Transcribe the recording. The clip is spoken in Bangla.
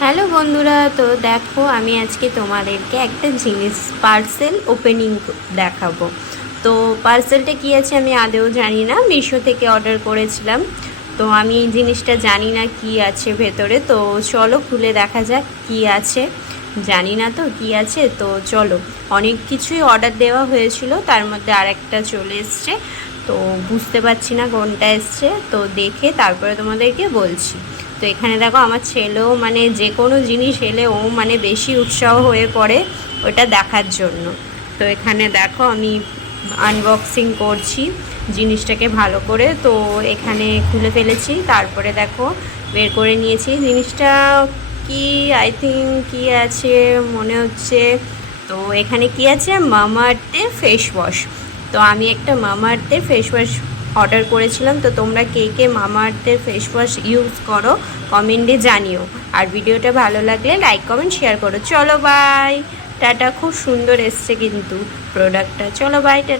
হ্যালো বন্ধুরা, তো দেখো আমি আজকে তোমাদেরকে একটা জিনিস পার্সেল ওপেনিং দেখাবো। তো পার্সেলটা কী আছে আমি আদৌ জানি না, মিশো থেকে অর্ডার করেছিলাম। তো আমি এই জিনিসটা জানি না কি আছে ভেতরে, তো চলো খুলে দেখা যাক কি আছে। জানি না তো কি আছে, তো চলো। অনেক কিছুই অর্ডার দেওয়া হয়েছিল, তার মধ্যে আরেকটা চলে এসছে, তো বুঝতে পারছি না কোনটা এসছে, তো দেখে তারপরে তোমাদেরকে বলছি। তো এখানে দেখো আমার ছেলেও মানে যে কোনো জিনিস এলে ও মানে বেশি উৎসাহ হয়ে পড়ে ওটা দেখার জন্য। তো এখানে দেখো আমি আনবক্সিং করছি জিনিসটাকে ভালো করে। তো এখানে খুলে ফেলেছি, তারপরে দেখো বের করে নিয়েছি জিনিসটা। কি আই থিঙ্ক কি আছে মনে হচ্ছে। তো এখানে কি আছে, মামা আর্থের ফেস ওয়াশ। তো আমি একটা মামা আর্থের ফেস ওয়াশ অর্ডার করেছিলাম। তো তোমরা কে কে মামা আর্থের ফেস ওয়াশ ইউজ করো কমেন্টে জানিও। আর ভিডিওটা ভালো লাগলে লাইক কমেন্ট শেয়ার করো। চলো বাই, টাটা। খুব সুন্দর এসছে কিন্তু প্রোডাক্টটা। চলো বাই, টাটা।